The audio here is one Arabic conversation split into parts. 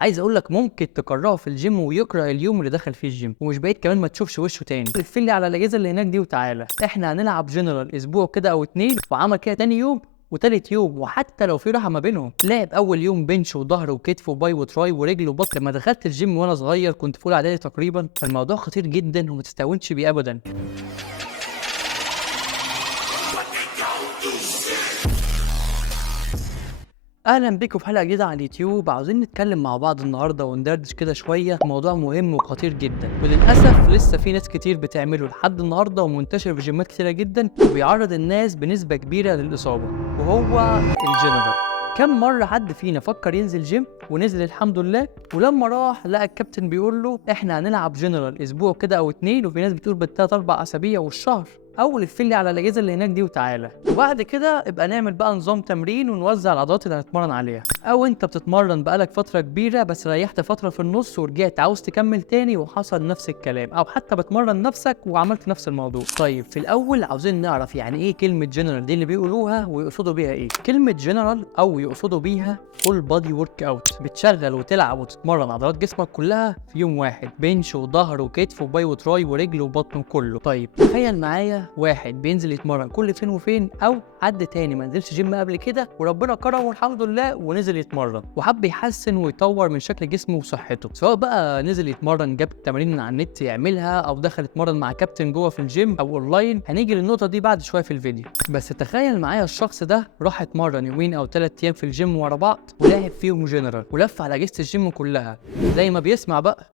عايز اقول لك ممكن تكرهه في الجيم ويكره اليوم اللي دخل فيه الجيم، ومش بعيد كمان ما تشوفش وشه تاني. لف لي على الاجهزه اللي هناك دي وتعالى، احنا هنلعب جنرال اسبوع كده او اتنين، وعمل كده تاني يوم وتالت يوم، وحتى لو في راحه ما بينهم. لعب اول يوم بنش وظهر وكتف وباي وتراي ورجل وبطن. لما دخلت الجيم وانا صغير كنت في اولى اعدادي تقريبا، فالموضوع خطير جدا وما تستهونش بيه ابدا. اهلا بيكم في حلقه جديده على اليوتيوب. عاوزين نتكلم مع بعض النهارده وندردش كده شويه في موضوع مهم وخطير جدا، وللاسف لسه في ناس كتير بتعمله لحد النهارده ومنتشر في جيمات كتيره جدا، وبيعرض الناس بنسبه كبيره للاصابه، وهو الجنرال. كم مرة حد فينا فكر ينزل جيم ونزل الحمد لله، ولما راح لقى الكابتن بيقول له احنا هنلعب جنرال اسبوع كده او اتنين، وفي ناس بتقول بالتلات اربع اسابيع والشهر، او لفلي على الاجهزه اللي هناك دي وتعالى، وبعد كده ابقى نعمل بقى نظام تمرين ونوزع العضلات اللي هنتمرن عليها. او انت بتتمرن بقالك فتره كبيره بس ريحت فتره في النص ورجعت عاوز تكمل تاني وحصل نفس الكلام، او حتى بتمرن نفسك وعملت نفس الموضوع. طيب في الاول عاوزين نعرف يعني ايه كلمه جنرال دي اللي بيقولوها ويقصدوا بيها ايه. كلمه جنرال او يقصدوا بيها فول بادي ورك اوت، بتشغل وتلعب وتتمرن عضلات جسمك كلها في يوم واحد، بنش وظهر وكتف وباي وتراي ورجل وبطن كله. طيب تخيل معايا واحد بينزل يتمرن كل فين وفين، او حد تاني ما نزلش جيم قبل كده وربنا كرمه الحمد لله ونزل يتمرن وحب يحسن ويطور من شكل جسمه وصحته، سواء بقى نزل يتمرن جاب التمارين من على النت يعملها، او دخل يتمرن مع كابتن جوه في الجيم او اونلاين. هنيجي للنقطه دي بعد شويه في الفيديو. بس تخيل معايا الشخص ده راح اتمرن يومين او 3 ايام في الجيم ورا بعض ولعب فيهم جنرال ولف على اجهزه الجيم كلها زي ما بيسمع بقى.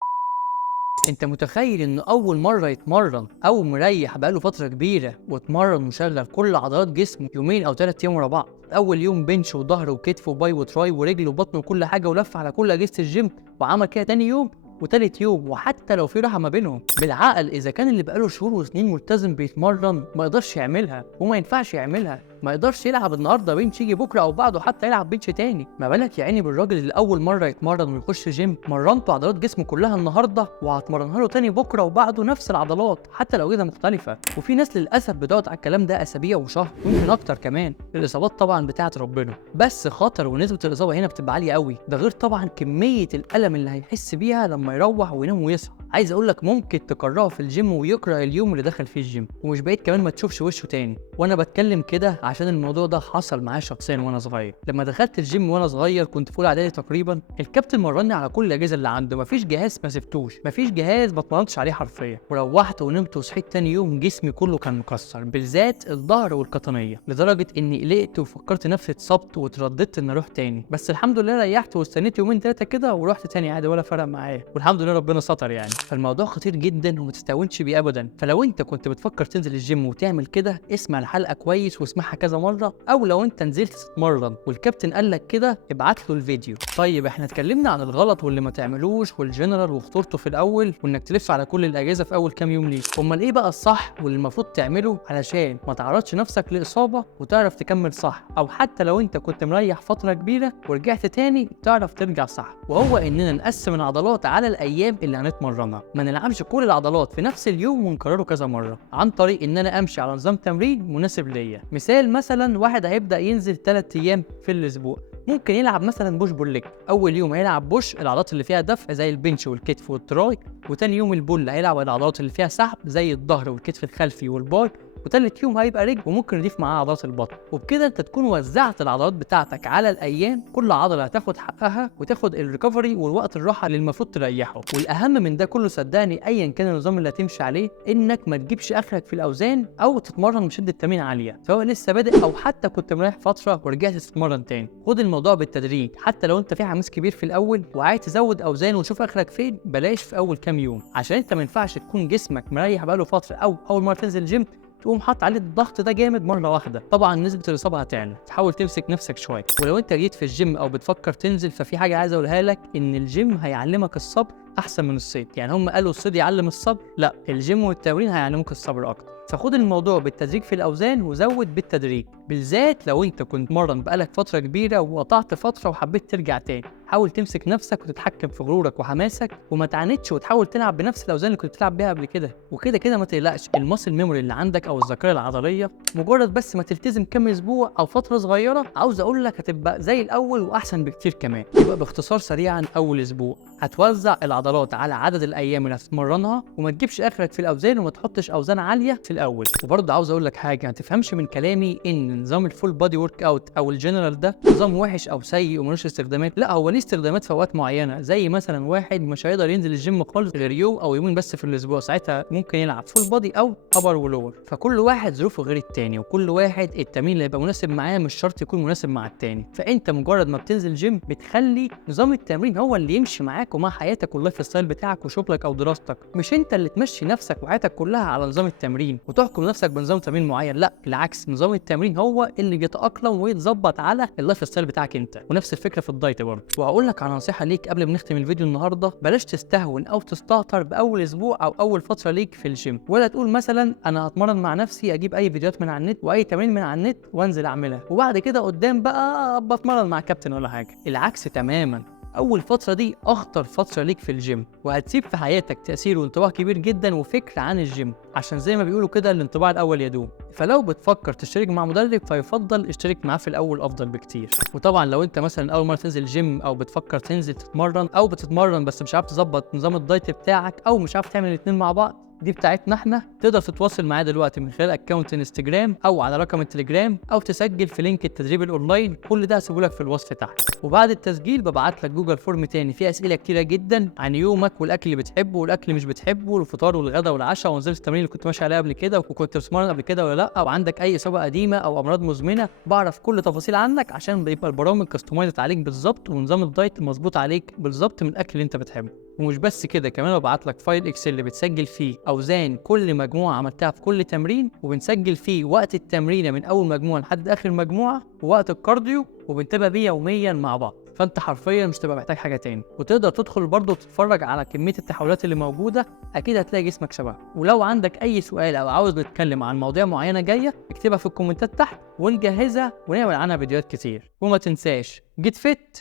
انت متخيل ان اول مره يتمرن او مريح بقاله فتره كبيره واتمرن وشغل كل عضلات جسمه يومين او 3 ايام ورا بعض؟ اول يوم بنش وظهر وكتف وباي وتراي ورجل وبطن وكل حاجه ولف على كل اجهزه الجيم، وعمل كده تاني يوم وتالت يوم، وحتى لو في راحه ما بينهم. بالعقل اذا كان اللي بقاله شهور وسنين ملتزم بيتمرن ما يقدرش يعملها وما ينفعش يعملها، ما يقدرش يلعب النهارده بنش يجي بكره او بعده حتى يلعب بنش تاني، ما بالك يا عيني بالراجل اللي اول مره يتمرن ويخش جيم مرنته عضلات جسمه كلها النهارده وهتمرنها له تاني بكره وبعده نفس العضلات حتى لو اجهزه مختلفه. وفي ناس للاسف بتقعد على الكلام ده اسابيع وشهر ويمكن اكتر كمان. الاصابات طبعا بتاعه ربنا، بس خطر ونسبه الاصابه هنا بتبقى عاليه قوي، ده غير طبعا كميه الالم اللي هيحس بيها لما يروح وينام ويصحى. عايز اقول لك ممكن تكرهه في الجيم ويكره اليوم اللي دخل فيه الجيم، ومش بعيد كمان ما تشوفش وشه تاني. وانا بتكلم كده عشان الموضوع ده حصل معايا شخصيا وانا صغير. لما دخلت الجيم وانا صغير كنت في اولى اعدادي تقريبا، الكابتن مرني على كل الاجهزه اللي عنده، مفيش جهاز ما سبتوش، مفيش جهاز ما اتمرنتش عليه حرفيا. وروحت ونمت وصحيت تاني يوم جسمي كله كان مكسر، بالذات الظهر والقطنيه، لدرجه اني قلقت وفكرت نفسي اتصبت واترددت ان اروح تاني. بس الحمد لله ريحت واستنيت يومين 3 كده ورحت تاني عادي ولا فرق معايا، والحمد لله ربنا ستر يعني. فالموضوع خطير جدا وما تستهونش بيه ابدا. فلو انت كنت بتفكر تنزل الجيم وتعمل كده اسمع الحلقه كويس واسمعها كذا مره، او لو انت نزلت تتمرن والكابتن قال لك كده ابعت له الفيديو. طيب احنا اتكلمنا عن الغلط واللي ما تعملوش والجنرال وخطورته في الاول وانك تلف على كل الاجهزه في اول كام يوم ليك. امال ايه بقى الصح واللي المفروض تعمله علشان ما تعرضش نفسك لاصابه وتعرف تكمل صح، او حتى لو انت كنت مريح فتره كبيره ورجعت تاني تعرف ترجع صح؟ وهو اننا نقسم العضلات على الايام اللي هنتمرنها، ما نلعبش كل العضلات في نفس اليوم ونكرره كذا مره، عن طريق ان انا امشي على نظام تمرين مناسب ليا. مثلا واحد هيبدا ينزل 3 ايام في الاسبوع، ممكن يلعب مثلا بوش بول ليج. اول يوم هيلعب بوش العضلات اللي فيها دفع زي البنش والكتف والتراي، وتاني يوم البول هيلعب العضلات اللي فيها سحب زي الظهر والكتف الخلفي والباي، وتالت يوم هيبقى رجل وممكن نضيف معاه عضلات البطن. وبكده انت تكون وزعت العضلات بتاعتك على الايام، كل عضله هتاخد حقها وتاخد الريكفري والوقت الراحه اللي المفروض تريحه. والاهم من ده كله صدقني ايا كان النظام اللي هتمشي عليه، انك ما تجيبش اخرك في الاوزان او تتمرن بشده تمرين عاليه، سواء لسه بادئ او حتى كنت مريح فتره ورجعت تتمرن تاني. خد الموضوع بالتدريج، حتى لو انت في حماس كبير في الاول وعايز تزود اوزان وتشوف اخرك فين، بلاش في اول كام يوم، عشان انت ما ينفعش تكون جسمك مريح بقاله فتره او اول مره تنزل جيم تقوم حاطط عليه الضغط ده جامد مره واحده. طبعا نسبه الاصابه هتعلى، تحاول تمسك نفسك شويه. ولو انت جيت في الجيم او بتفكر تنزل، ففي حاجه عايز اقولها لك، ان الجيم هيعلمك الصبر احسن من الصيد. يعني هم قالوا الصيد يعلم الصبر، لا، الجيم والتمرين هيعلموك الصبر اكتر. فخد الموضوع بالتدريج في الاوزان وزود بالتدريج، بالذات لو انت كنت مرن بقالك فتره كبيره وقطعت فتره وحبيت ترجع تاني. حاول تمسك نفسك وتتحكم في غرورك وحماسك، وما تعاندش وتحاول تلعب بنفس الاوزان اللي كنت بتلعب بيها قبل كده. وكده كده ما تقلقش، الماسل ميموري اللي عندك او الذاكره العضليه مجرد بس ما تلتزم كام اسبوع او فتره صغيره، عاوز اقول لك هتبقى زي الاول واحسن بكتير كمان. يبقى باختصار سريعا، اول اسبوع هتوزع العضلات على عدد الايام اللي هتتمرنها، وما تجيبش اخرك في الاوزان وما تحطش اوزان عاليه في الاول. وبرضه عاوز اقول لك حاجه، ما تفهمش من كلامي ان نظام الفول بادي ورك اوت او الجنرال ده نظام وحش او سيء وملوش استخدامات. لا، هو ليه استخدامات في اوقات معينه، زي مثلا واحد مش هيقدر ينزل الجيم خالص غير يوم او يومين بس في الاسبوع، ساعتها ممكن يلعب فول بادي او ابر ولور. فكل واحد ظروفه غير التاني، وكل واحد التمرين اللي هيبقى مناسب معاه مش شرط يكون مناسب مع التاني. فانت مجرد ما بتنزل جيم بتخلي نظام التمرين هو اللي يمشي معاك ومع حياتك واللايف ستايل بتاعك وشغلك او دراستك، مش انت اللي تمشي نفسك وحياتك كلها على نظام التمرين وتحكم نفسك بنظام تمرين معين. لا بالعكس، نظام التمرين هو اللي يتاقلم ويتظبط على اللايف ستايل بتاعك انت. ونفس الفكره في الدايت برضه. وهقول لك على نصيحه ليك قبل ما نختم الفيديو النهارده، بلاش تستهون او تستهتر باول اسبوع او اول فتره ليك في الجيم، ولا تقول مثلا انا هتمرن مع نفسي، اجيب اي فيديوهات من على النت واي تمرين من على النت وانزل اعملها، وبعد كده قدام بقى بتمرن مع كابتن ولا حاجه. العكس تماما، اول فتره دي اخطر فتره ليك في الجيم، وهتسيب في حياتك تاثير وانطباع كبير جدا وفكر عن الجيم، عشان زي ما بيقولوا كده الانطباع الاول يدوم. فلو بتفكر تشترك مع مدرب فيفضل اشترك معاه في الاول، افضل بكتير. وطبعا لو انت مثلا اول مره تنزل جيم او بتفكر تنزل تتمرن او بتتمرن بس مش عارف تظبط نظام الدايت بتاعك او مش عارف تعمل الاثنين مع بعض، دي بتاعتنا احنا. تقدر تتواصل معايا دلوقتي من خلال اكونت انستجرام او على رقم التليجرام او تسجل في لينك التدريب الاونلاين، كل ده هسيبه لك في الوصف تحت. وبعد التسجيل ببعت لك جوجل فورم تاني فيه اسئله كتيره جدا عن يومك والاكل اللي بتحبه والاكل اللي مش بتحبه والفطار والغداء والعشاء ونظام التمرين اللي كنت ماشي عليه قبل كده وكنت بتتمرن قبل كده ولا لا، او عندك اي اصابه قديمه او امراض مزمنه. بعرف كل تفاصيل عنك عشان بيبقى البرامج كاستمايزد عليك بالظبط ونظام الدايت مظبوط عليك بالظبط من الاكل اللي انت بتحبه. ومش بس كده، كمان ببعت لك فايل اكسل اللي بتسجل فيه اوزان كل مجموعه عملتها في كل تمرين، وبنسجل فيه وقت التمرينه من اول مجموعه لحد اخر مجموعه ووقت الكارديو، وبنتابع بيه يوميا مع بعض. فانت حرفيا مش تبقى محتاج حاجه تاني. وتقدر تدخل برضه وتتفرج على كميه التحولات اللي موجوده، اكيد هتلاقي جسمك شبهها. ولو عندك اي سؤال او عاوز نتكلم عن مواضيع معينه جايه، اكتبها في الكومنتات تحت ونجهزها ونعمل عنها فيديوهات كتير. وما تنساش جيت فيت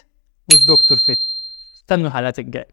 وذ دكتور فيت. استنوا الحلقات الجايه.